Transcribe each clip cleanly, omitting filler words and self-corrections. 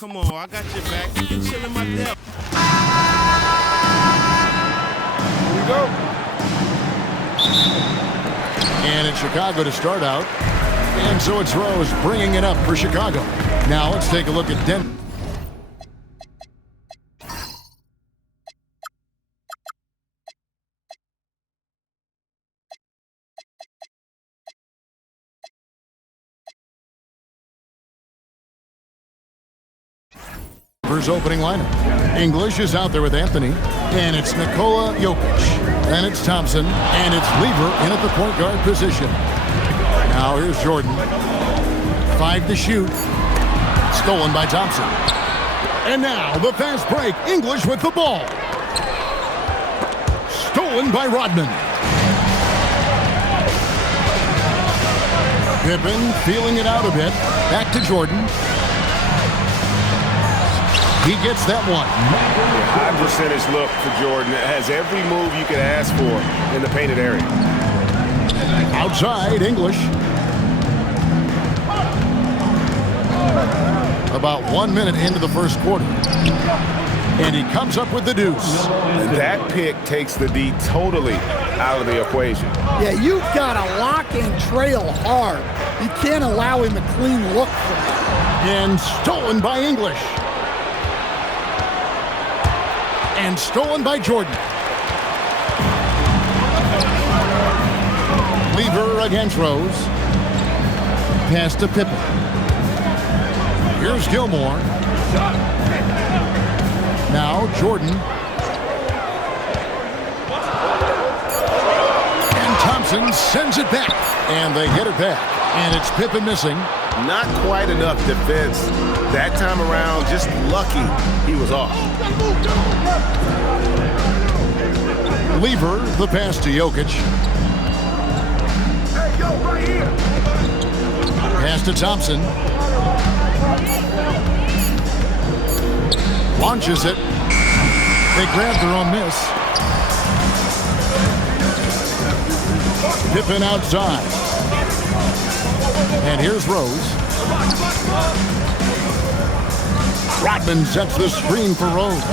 Come on, I got your back. You can chill in my depth. Here we go. And it's Chicago to start out. And so it's Rose bringing it up for Chicago. Now let's take a look at Denver. Denver's opening lineup. English is out there with Anthony. And it's Nikola Jokic. And it's Thompson. And it's Lever in at the point guard position. Now here's Jordan. 5 to shoot. Stolen by Thompson. And now the fast break. English with the ball. Stolen by Rodman. Pippen feeling it out a bit. Back to Jordan. He gets that one. High percentage look for Jordan. It has every move you could ask for in the painted area. Outside, English. About 1 minute into the first quarter. And he comes up with the deuce. And that pick takes the D totally out of the equation. Yeah, you've got to lock and trail hard. You can't allow him a clean look from that. And stolen by English. And stolen by Jordan. Lever against Rose. Pass to Pippen. Here's Gilmore. Now Jordan. And Thompson sends it back. And they get it back. And it's Pippen missing. Not quite enough defense that time around. Just lucky he was off. Lever, the pass to Jokic. Pass to Thompson. Launches it. They grab their own miss. Pippen outside. And here's Rose. Rodman sets the screen for Rose.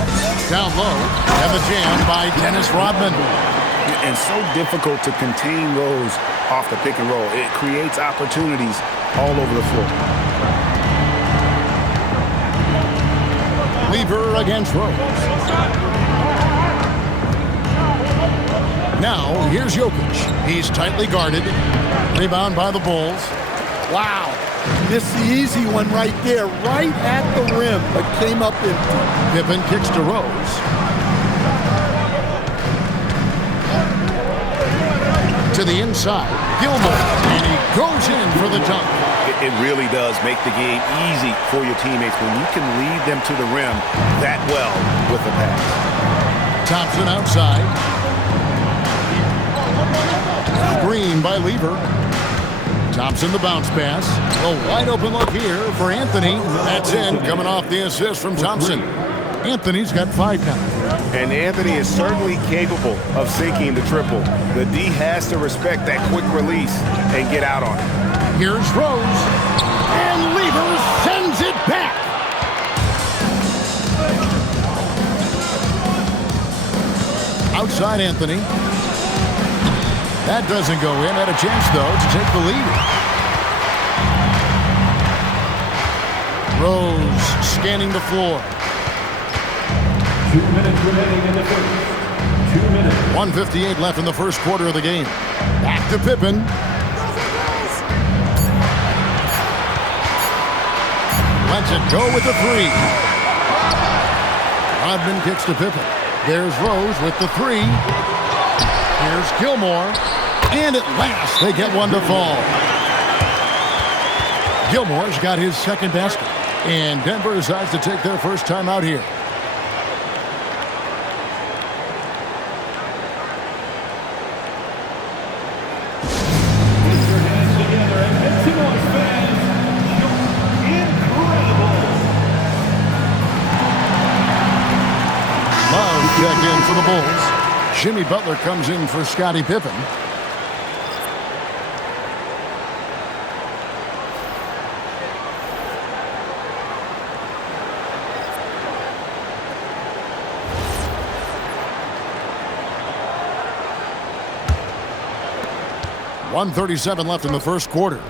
Down low. And the jam by Dennis Rodman. And so difficult to contain Rose off the pick and roll. It creates opportunities all over the floor. Lever against Rose. Now, here's Jokic. He's tightly guarded. Rebound by the Bulls. Wow. Missed the easy one right there, right at the rim, but came up empty. Pippen kicks to Rose. To the inside. Gilmore. And he goes in for the dunk. It really does make the game easy for your teammates when you can lead them to the rim that well with the pass. Thompson outside. Screen by Lever. Thompson the bounce pass. A wide open look here for Anthony. That's in, coming off the assist from Thompson. Anthony's got 5 now. And Anthony is certainly capable of sinking the triple. The D has to respect that quick release and get out on it. Here's Rose. And Lever sends it back. Outside Anthony. That doesn't go in. Had a chance, though, to take the lead. Rose scanning the floor. 2 minutes remaining in the first. 2 minutes. 1:58 left in the first quarter of the game. Back to Pippen. Lets it go with the 3. Rodman kicks to Pippen. There's Rose with the 3. Here's Gilmore. And at last, they get one to fall. Gilmore's got his second basket. And Denver decides to take their first time out here. Put your hands together and make some noise, fans. Incredible. Love checked in for the Bulls. Jimmy Butler comes in for Scottie Pippen. 1:37 left in the first quarter.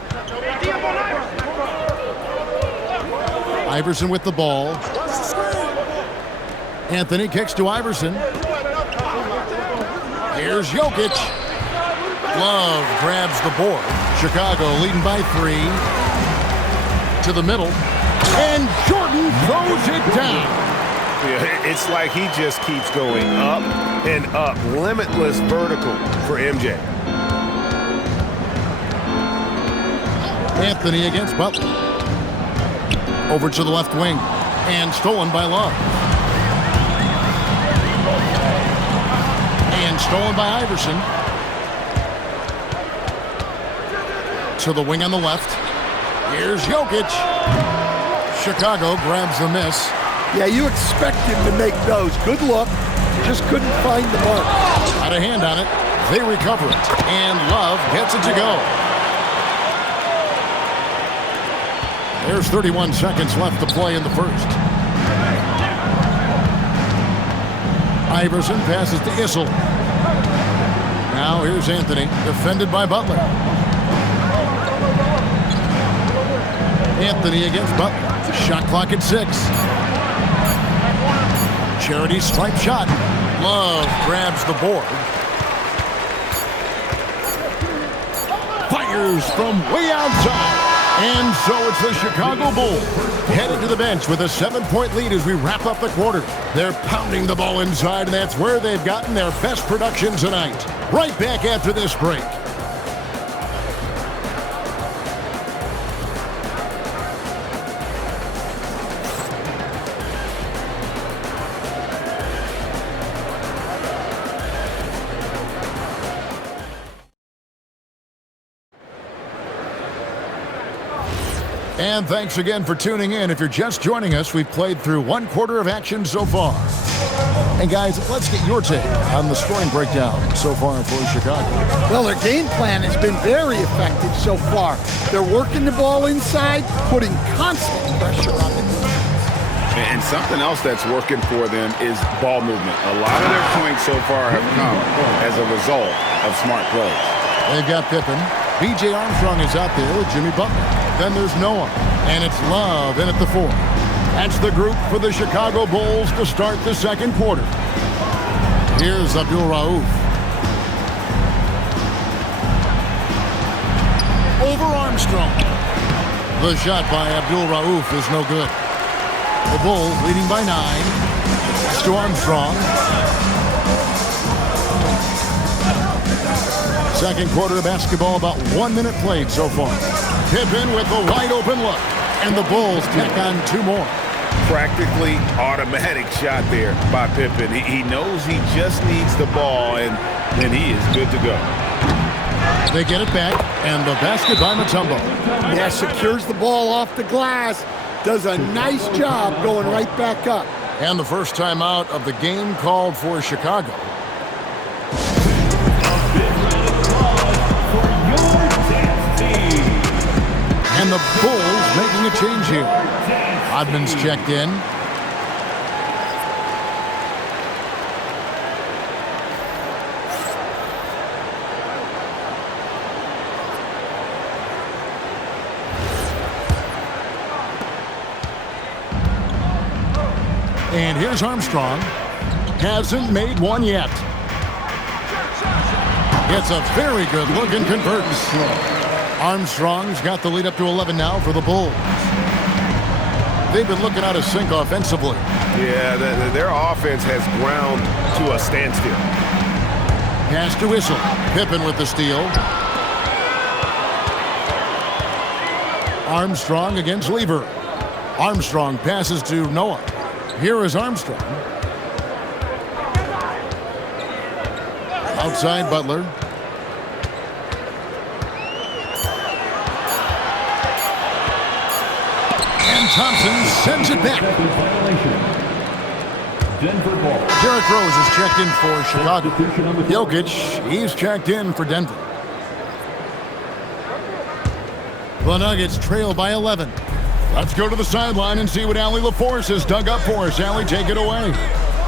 Iverson with the ball. Anthony kicks to Iverson. Here's Jokic. Love grabs the board. Chicago leading by 3. To the middle. And Jordan throws it down. Yeah, it's like he just keeps going up and up. Limitless vertical for MJ. Anthony against Butler. Over to the left wing. And stolen by Love. And stolen by Iverson. To the wing on the left. Here's Jokic. Chicago grabs the miss. Yeah, you expect him to make those. Good look. Just couldn't find the mark. Got a hand on it. They recover it. And Love gets it to go. There's 31 seconds left to play in the first. Iverson passes to Issel. Now here's Anthony, defended by Butler. Anthony against Butler. Shot clock at 6. Charity stripe shot. Love grabs the board. Fires from way outside. And so it's the Chicago Bulls headed to the bench with a 7-point lead as we wrap up the quarter. They're pounding the ball inside, and that's where they've gotten their best production tonight. Right back after this break. And thanks again for tuning in. If you're just joining us, we've played through 1 quarter of action so far. And guys, let's get your take on the scoring breakdown so far for Chicago. Well, their game plan has been very effective so far. They're working the ball inside, putting constant pressure on the defense. And something else that's working for them is ball movement. A lot of their points so far have come as a result of smart plays. They've got Pippen. B.J. Armstrong is out there with Jimmy Butler. Then there's Noah. And it's Love in at the 4. That's the group for the Chicago Bulls to start the second quarter. Here's Abdul Rauf. Over Armstrong. The shot by Abdul Rauf is no good. The Bulls leading by 9. It's to Armstrong. Second quarter of basketball, about 1 minute played so far. Pippen with the wide open look. And the Bulls tack on 2 more. Practically automatic shot there by Pippen. He knows he just needs the ball, and then he is good to go. They get it back, and the basket by Mutombo. Yeah, secures the ball off the glass. Does a nice job going right back up. And the first time out of the game called for Chicago. And the Bulls making a change here. Odman's checked in. And here's Armstrong. Hasn't made one yet. Gets a very good look and converts. Armstrong's got the lead up to 11 now for the Bulls. They've been looking out of sync offensively. Yeah, their offense has ground to a standstill. Pass to Issel. Pippen with the steal. Armstrong against Lever. Armstrong passes to Noah. Here is Armstrong. Outside Butler. And Thompson sends it back. Denver ball. Derrick Rose is checked in for Chicago. Jokic, he's checked in for Denver. The Nuggets trail by 11. Let's go to the sideline and see what Allie LaForce has dug up for us. Allie, take it away.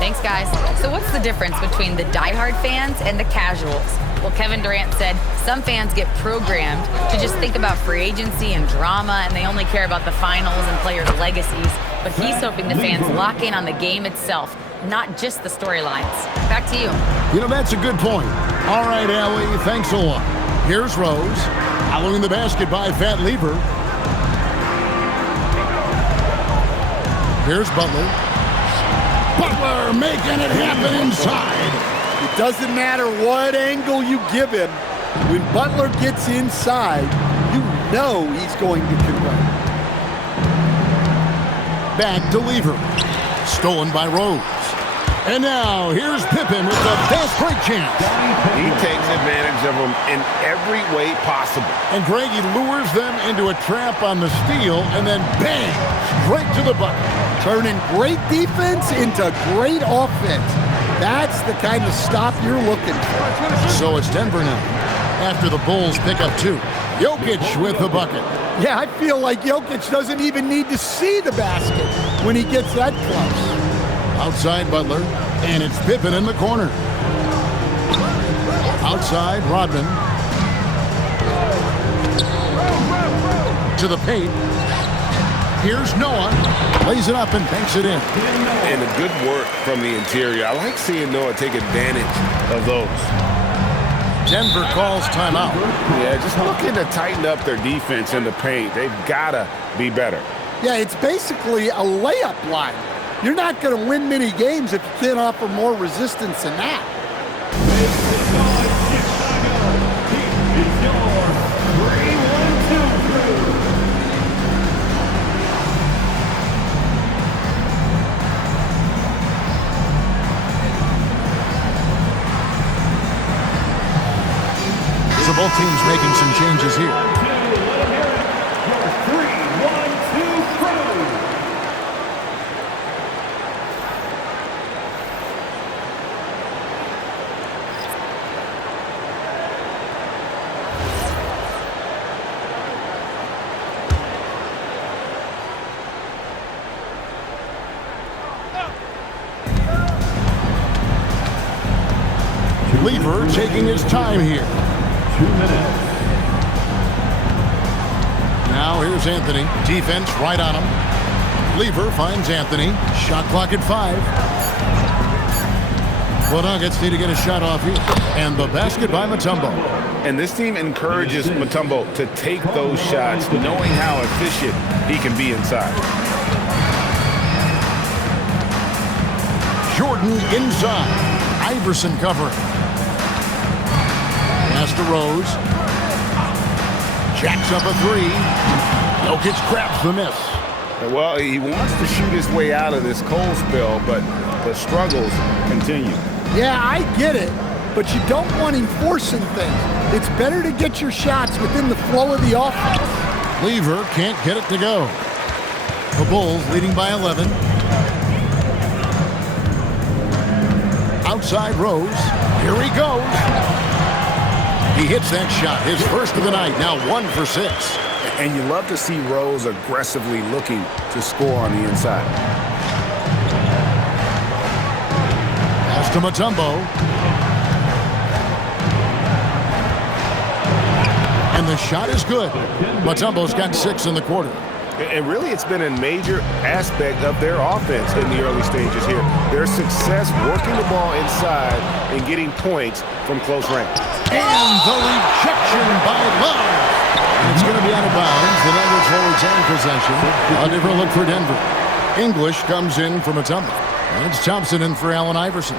Thanks, guys. So what's the difference between the diehard fans and the casuals? Well, Kevin Durant said some fans get programmed to just think about free agency and drama, and they only care about the finals and players' legacies. But he's hoping the fans lock in on the game itself, not just the storylines. Back to you. You know, that's a good point. All right, Allie, thanks a lot. Here's Rose. Following the basket by Fat Lever. Here's Butler. Butler making it happen inside. It doesn't matter what angle you give him. When Butler gets inside, you know he's going to convert. Back to Lever. Stolen by Rose. And now, here's Pippen with the fast break chance. He takes advantage of them in every way possible. And Greg, he lures them into a trap on the steal, and then bang, straight to the bucket. Turning great defense into great offense. That's the kind of stop you're looking for. So it's Denver now, after the Bulls pick up 2. Jokic with the bucket. Yeah, I feel like Jokic doesn't even need to see the basket when he gets that close. Outside Butler, and it's Pippen in the corner. Outside Rodman. To the paint. Here's Noah. Lays it up and banks it in. And a good work from the interior. I like seeing Noah take advantage of those. Denver calls timeout. Yeah, just looking to tighten up their defense in the paint. They've got to be better. Yeah, it's basically a layup line. You're not going to win many games if you can't offer more resistance than that. So both teams making some changes here. Lever taking his time here. 2 minutes. Now here's Anthony. Defense right on him. Lever finds Anthony. Shot clock at 5. Well, Nuggets need to get a shot off here. And the basket by Mutombo. And this team encourages Mutombo to take those shots, knowing how efficient he can be inside. Jordan inside. Iverson covering. Pass to Rose. Jacks up a 3. Jokic grabs the miss. Well, he wants to shoot his way out of this cold spell, but the struggles continue. Yeah, I get it, but you don't want him forcing things. It's better to get your shots within the flow of the offense. Lever can't get it to go. The Bulls leading by 11. Outside Rose. Here he goes. He hits that shot, his first of the night, now 1 for 6. And you love to see Rose aggressively looking to score on the inside. Pass to Mutombo. And the shot is good. Mutombo's got 6 in the quarter. And really, it's been a major aspect of their offense in the early stages here. Their success working the ball inside and getting points from close range. And the rejection by Love. It's going to be out of bounds. The Nuggets will retain possession. A different look for Denver. English comes in from Mutombo. And it's Thompson in for Allen Iverson.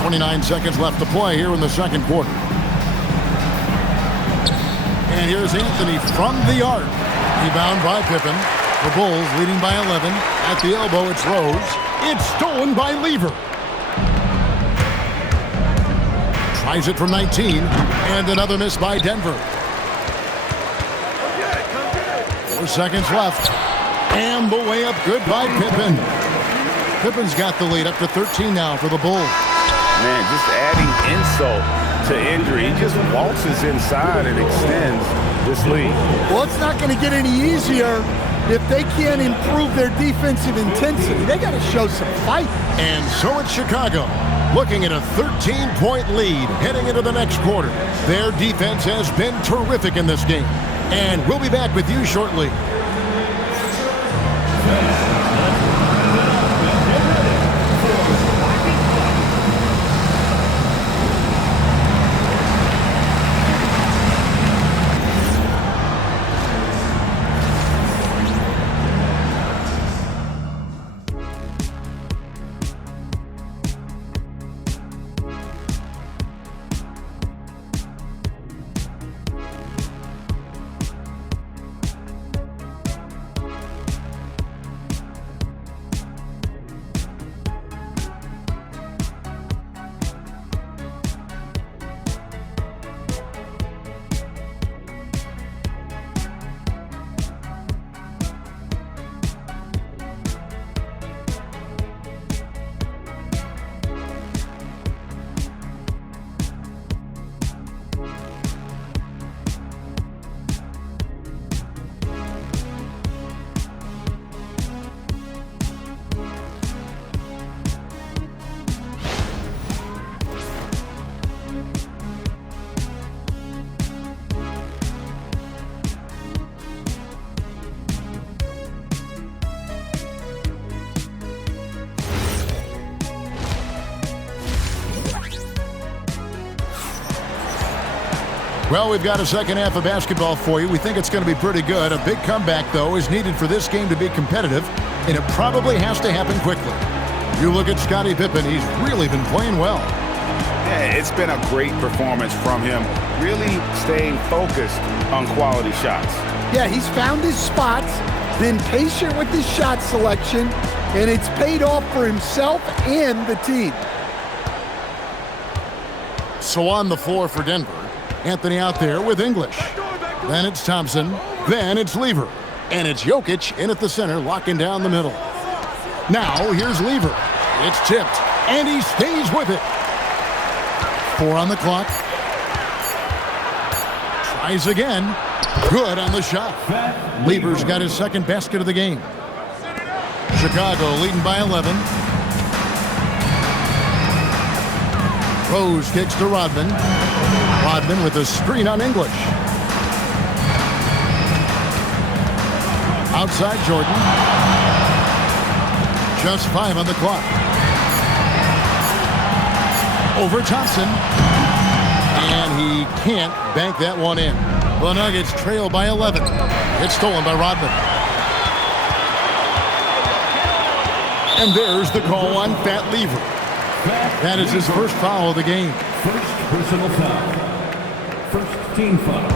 .29 seconds left to play here in the second quarter. And here's Anthony from the arc. Rebound by Pippen. The Bulls leading by 11. At the elbow, it's Rose. It's stolen by Lever. Tries it from 19. And another miss by Denver. 4 seconds left. And the way up good by Pippen. Pippen's got the lead up to 13 now for the Bulls. Man, just adding insult to injury. He just waltzes inside and extends this lead. Well, it's not going to get any easier if they can't improve their defensive intensity. They got to show some fight. And so it's Chicago, looking at a 13-point lead heading into the next quarter. Their defense has been terrific in this game. And we'll be back with you shortly. Well, we've got a second half of basketball for you. We think it's going to be pretty good. A big comeback, though, is needed for this game to be competitive, and it probably has to happen quickly. You look at Scottie Pippen, he's really been playing well. Yeah, it's been a great performance from him, really staying focused on quality shots. Yeah, he's found his spots, been patient with his shot selection, and it's paid off for himself and the team. So on the floor for Denver, Anthony out there with English. Then it's Thompson. Then it's Lever. And it's Jokic in at the center, locking down the middle. Now here's Lever. It's tipped, and he stays with it. 4 on the clock. Tries again. Good on the shot. Lever's got his second basket of the game. Chicago leading by 11. Rose kicks to Rodman. Rodman with a screen on English. Outside Jordan. Just 5 on the clock. Over Thompson. And he can't bank that one in. The Nuggets trail by 11. It's stolen by Rodman. And there's the call on Fat Lever. That is his first foul of the game. First personal foul. First team foul.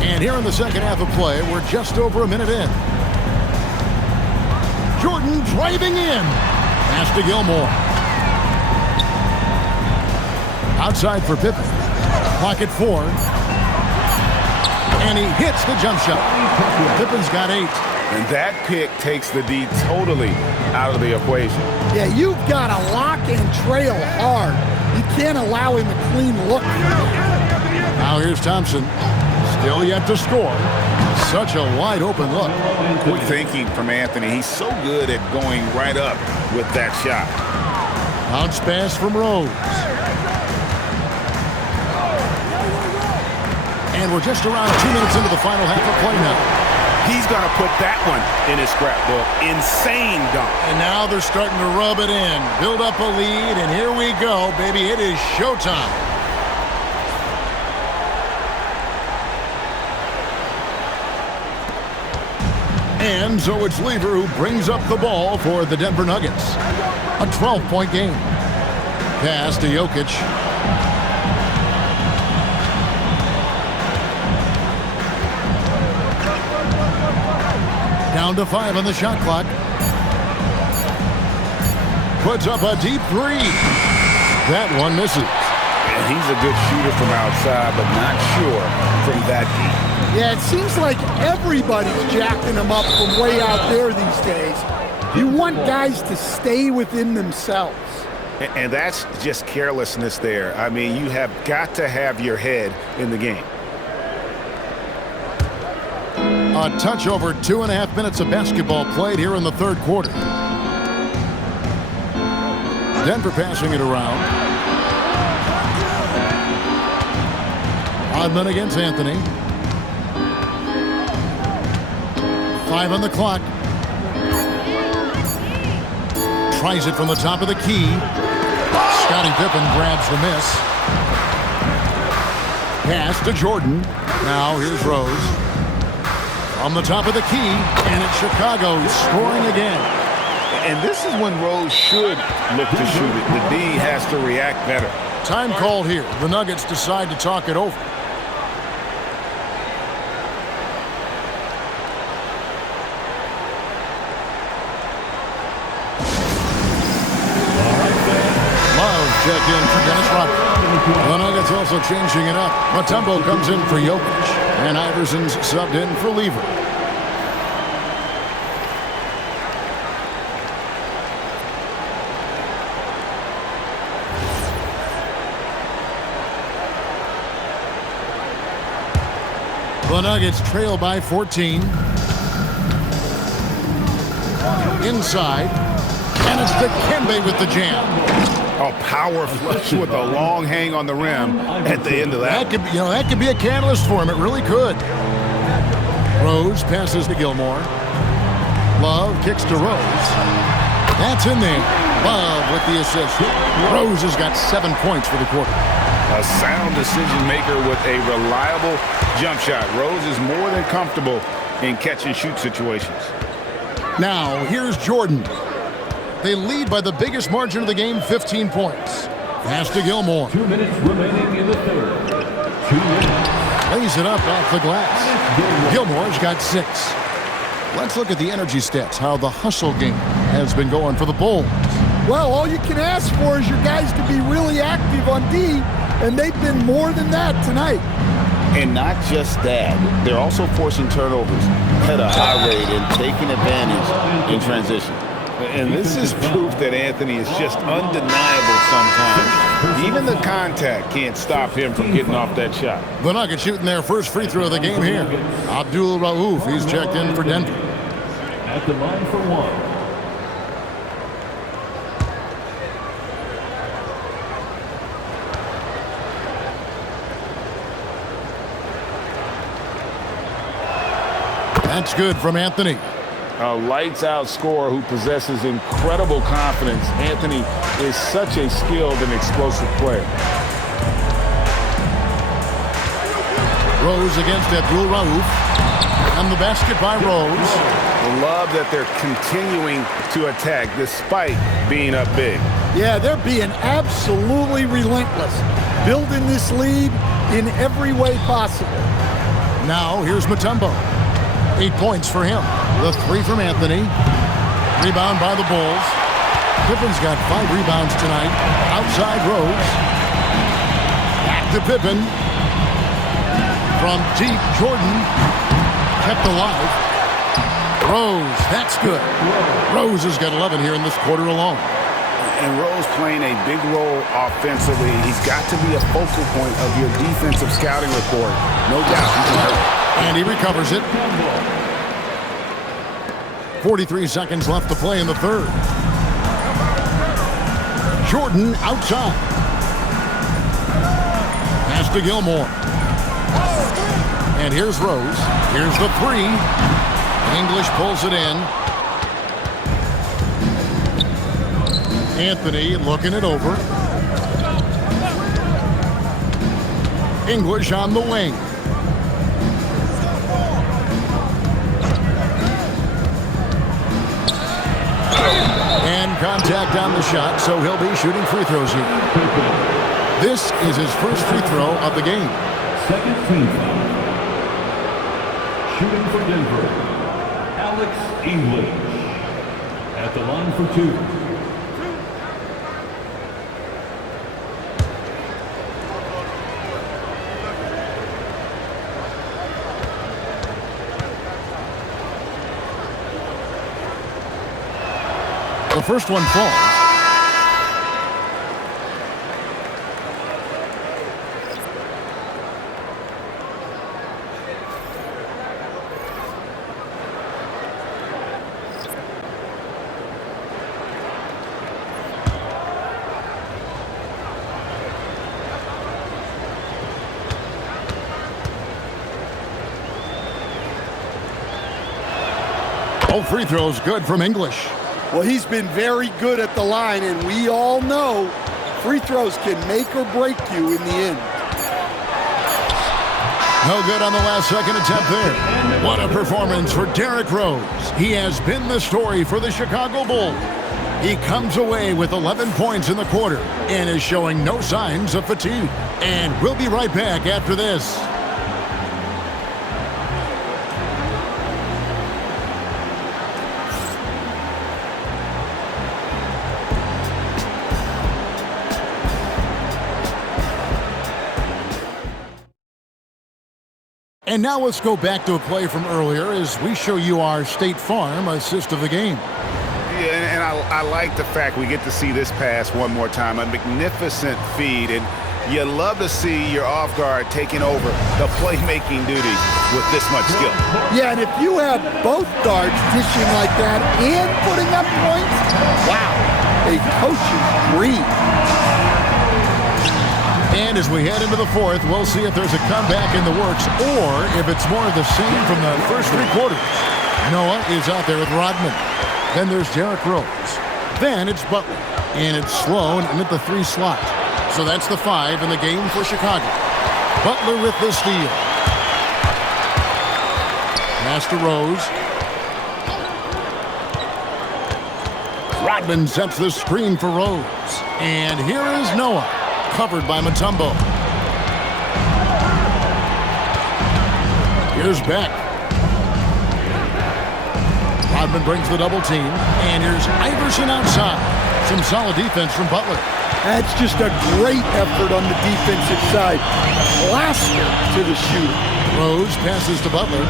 And here in the second half of play, we're just over a minute in. Jordan driving in. Pass to Gilmore. Outside for Pippen. Clock at 4. And he hits the jump shot. Pippen's got 8. And that pick takes the D totally out of the equation. Yeah, you've got to lock and trail hard. You can't allow him a clean look. Now here's Thompson. Still yet to score. Such a wide open look. Quick thinking from Anthony. He's so good at going right up with that shot. Bounce pass from Rose. And we're just around 2 minutes into the final half of play now. He's going to put that one in his scrapbook. Insane dunk. And now they're starting to rub it in. Build up a lead, and here we go, baby. It is showtime. And so it's Lever who brings up the ball for the Denver Nuggets. A 12-point game. Pass to Jokic. Down to 5 on the shot clock. Puts up a deep 3. That one misses. And he's a good shooter from outside, but not sure from that deep. Yeah, it seems like everybody's jacking him up from way out there these days. You want guys to stay within themselves. And that's just carelessness there. I mean, you have got to have your head in the game. A touch over 2.5 minutes of basketball played here in the third quarter. Denver passing it around. Rodman against Anthony. 5 on the clock. Tries it from the top of the key. Scottie Pippen grabs the miss. Pass to Jordan. Now here's Rose. From the top of the key, and it's Chicago scoring again. And this is when Rose should look to shoot it. The D has to react better. Time called here. The Nuggets decide to talk it over. Check in for Dennis Rodman. The Nuggets also changing it up. Mutombo comes in for Jokic. And Iverson's subbed in for Lever. The Nuggets trail by 14. Inside. And it's Dikembe with the jam. A power flush with a long hang on the rim at the end of that. That could be a catalyst for him. It really could. Rose passes to Gilmore. Love kicks to Rose. That's in there. Love with the assist. Rose has got 7 points for the quarter. A sound decision maker with a reliable jump shot. Rose is more than comfortable in catch and shoot situations. Now here's Jordan. They lead by the biggest margin of the game, 15 points. Pass to Gilmore. 2 minutes remaining in the third. 2 minutes. Lays it up off the glass. Gilmore's got 6. Let's look at the energy stats, how the hustle game has been going for the Bulls. Well, all you can ask for is your guys to be really active on D, and they've been more than that tonight. And not just that, they're also forcing turnovers at a high rate and taking advantage in transition. And this is proof that Anthony is just undeniable sometimes. Even the contact can't stop him from getting off that shot. The Nuggets shooting their first free throw of the game here. Abdul Rauf, he's checked in for Denver. At the line for one. That's good from Anthony. A lights-out scorer who possesses incredible confidence. Anthony is such a skilled and explosive player. Rose against Abdul Rauf. And the basket by Rose. I love that they're continuing to attack despite being up big. Yeah, they're being absolutely relentless, building this lead in every way possible. Now here's Mutombo. 8 points for him. The 3 from Anthony. Rebound by the Bulls. Pippen's got 5 rebounds tonight. Outside Rose. Back to Pippen. From deep, Jordan. Kept alive. Rose, that's good. Rose has got 11 here in this quarter alone. And Rose playing a big role offensively. He's got to be a focal point of your defensive scouting report. No doubt he can hurt. And he recovers it. 43 seconds left to play in the third. Jordan outside. Pass to Gilmore. And here's Rose. Here's the 3. English pulls it in. Anthony looking it over. English on the wing. And contact on the shot, so he'll be shooting free throws here. This is his first free throw of the game. Second team foul. Shooting for Denver, Alex English. At the line for 2. The first one falls. Oh, free throws good from English. Well, he's been very good at the line, and we all know free throws can make or break you in the end. No good on the last second attempt there. What a performance for Derrick Rose. He has been the story for the Chicago Bulls. He comes away with 11 points in the quarter and is showing no signs of fatigue. And we'll be right back after this. And now let's go back to a play from earlier as we show you our State Farm assist of the game. Yeah, and I like the fact we get to see this pass one more time. A magnificent feed, and you love to see your off guard taking over the playmaking duties with this much skill. Yeah, and if you have both guards dishing like that and putting up points, wow, a coach's dream. And as we head into the fourth, we'll see if there's a comeback in the works or if it's more of the same from the first three quarters. Noah is out there with Rodman. Then there's Derrick Rose. Then it's Butler. And it's Sloan in at the 3 slot. So that's the 5 in the game for Chicago. Butler with the steal. Pass to Rose. Rodman sets the screen for Rose. And here is Noah. Covered by Mutombo. Here's Beck. Rodman brings the double team. And here's Iverson outside. Some solid defense from Butler. That's just a great effort on the defensive side. Plaster to the shooter. Rose passes to Butler.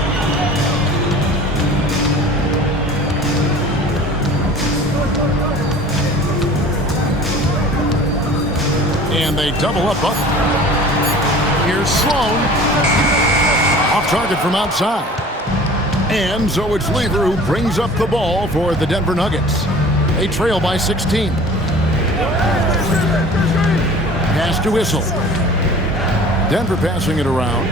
And they double up Butler. Here's Sloan. Off target from outside. And so it's Lever who brings up the ball for the Denver Nuggets. They trail by 16. Pass to Whistle. Denver passing it around.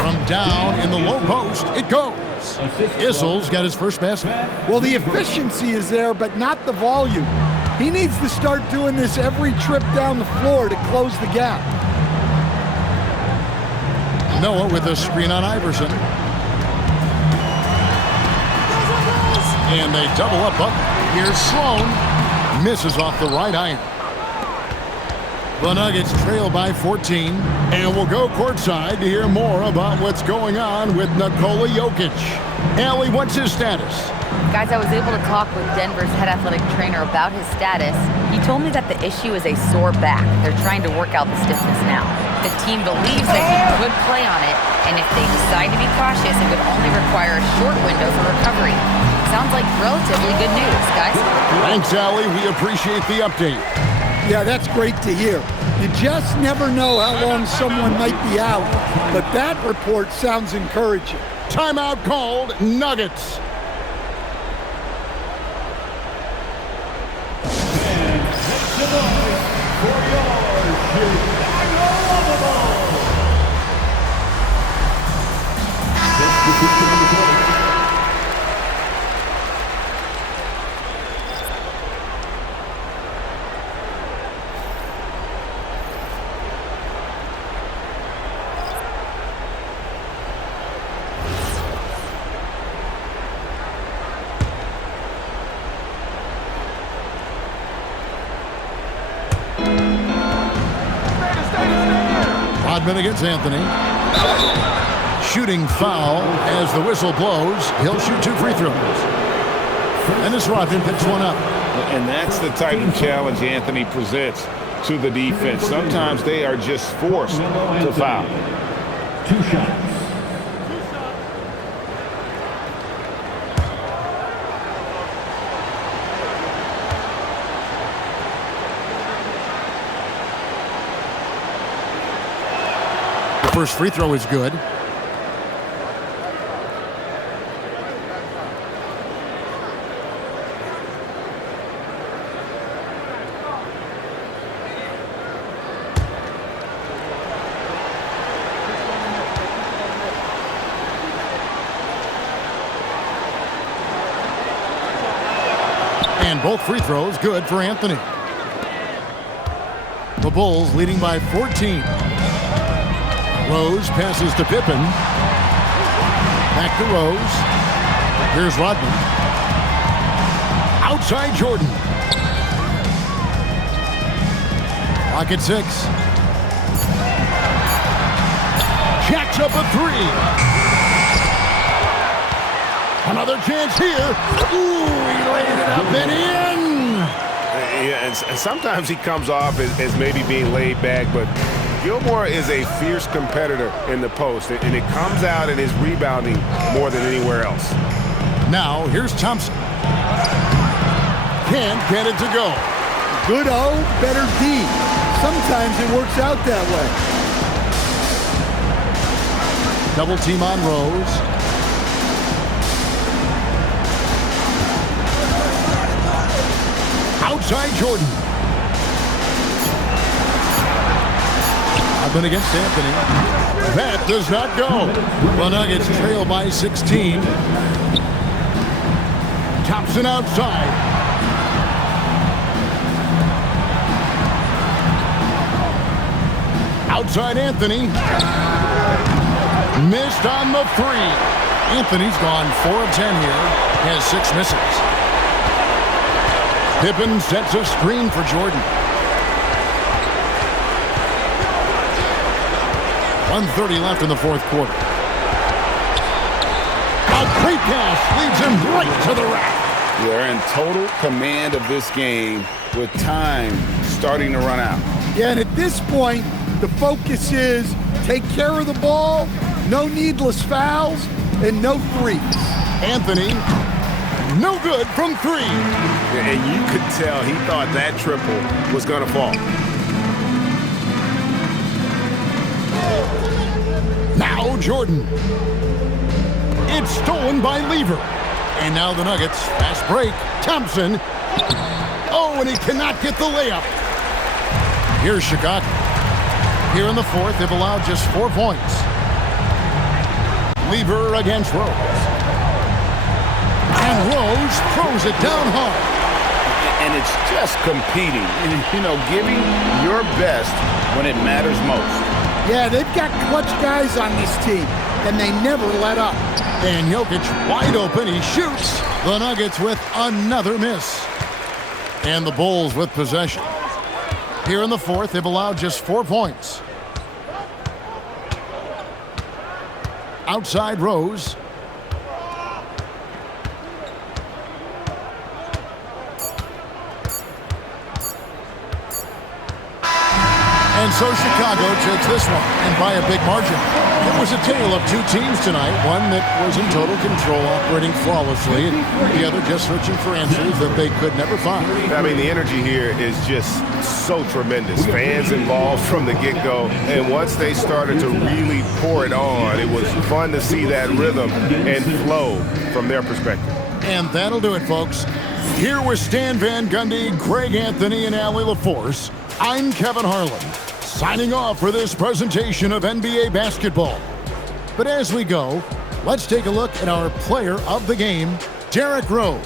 From down in the low post, it goes. Issel's got his first basket. Well, the efficiency is there, but not the volume. He needs to start doing this every trip down the floor to close the gap. Noah with a screen on Iverson. And they double up Butler. Here's Sloan. Misses off the right iron. The Nuggets trail by 14. And we'll go courtside to hear more about what's going on with Nikola Jokic. Allie, what's his status? Guys, I was able to talk with Denver's head athletic trainer about his status. He told me that the issue is a sore back. They're trying to work out the stiffness now. The team believes that he could play on it, and if they decide to be cautious, it would only require a short window for recovery. Sounds like relatively good news, guys. Thanks, Allie. We appreciate the update. Yeah, that's great to hear. You just never know how long someone might be out, but that report sounds encouraging. Timeout called, Nuggets. Rodman against Anthony. Shooting foul as the whistle blows. He'll shoot 2 free throws. And as Rodman picks one up. And that's the type of challenge Anthony presents to the defense. Sometimes they are just forced to foul. 2 shots. First free throw is good. And both free throws good for Anthony. The Bulls leading by 14. Rose passes to Pippen. Back to Rose. Here's Rodman. Outside Jordan. Clock at 6. Jacks up a 3. Another chance here. Ooh, he laid it up and in. Yeah, and sometimes he comes off as maybe being laid back, but Gilmore is a fierce competitor in the post, and it comes out in his rebounding more than anywhere else. Now, here's Thompson. Can't get it to go. Good O, better D. Sometimes it works out that way. Double team on Rose. Outside Jordan. Up and against Anthony. That does not go. The Nuggets trail by 16. Thompson outside. Outside Anthony. Missed on the 3. Anthony's gone 4 of 10 here. Has 6 misses. Pippen sets a screen for Jordan. 1:30 left in the fourth quarter. A great pass leads him right to the rack. They're in total command of this game with time starting to run out. Yeah, and at this point, the focus is take care of the ball, no needless fouls, and no threes. Anthony, no good from 3. And you could tell he thought that triple was going to fall. Now Jordan. It's stolen by Lever. And now the Nuggets. Fast break. Thompson. Oh, and he cannot get the layup. Here's Chicago. Here in the fourth, they've allowed just 4 points. Lever against Rose. And Rose throws it down hard. And it's just competing, giving your best when it matters most. Yeah, they've got clutch guys on this team, and they never let up. And Jokic wide open. He shoots. The Nuggets with another miss. And the Bulls with possession. Here in the fourth, they've allowed just 4 points. Outside Rose. And so Chicago takes this one, and by a big margin. It was a tale of 2 teams tonight, one that was in total control, operating flawlessly, and the other just searching for answers that they could never find. I mean, the energy here is just so tremendous. Fans involved from the get-go, and once they started to really pour it on, it was fun to see that rhythm and flow from their perspective. And that'll do it, folks. Here with Stan Van Gundy, Greg Anthony, and Allie LaForce, I'm Kevin Harlan, signing off for this presentation of NBA basketball. But as we go, let's take a look at our player of the game, Derrick Rose.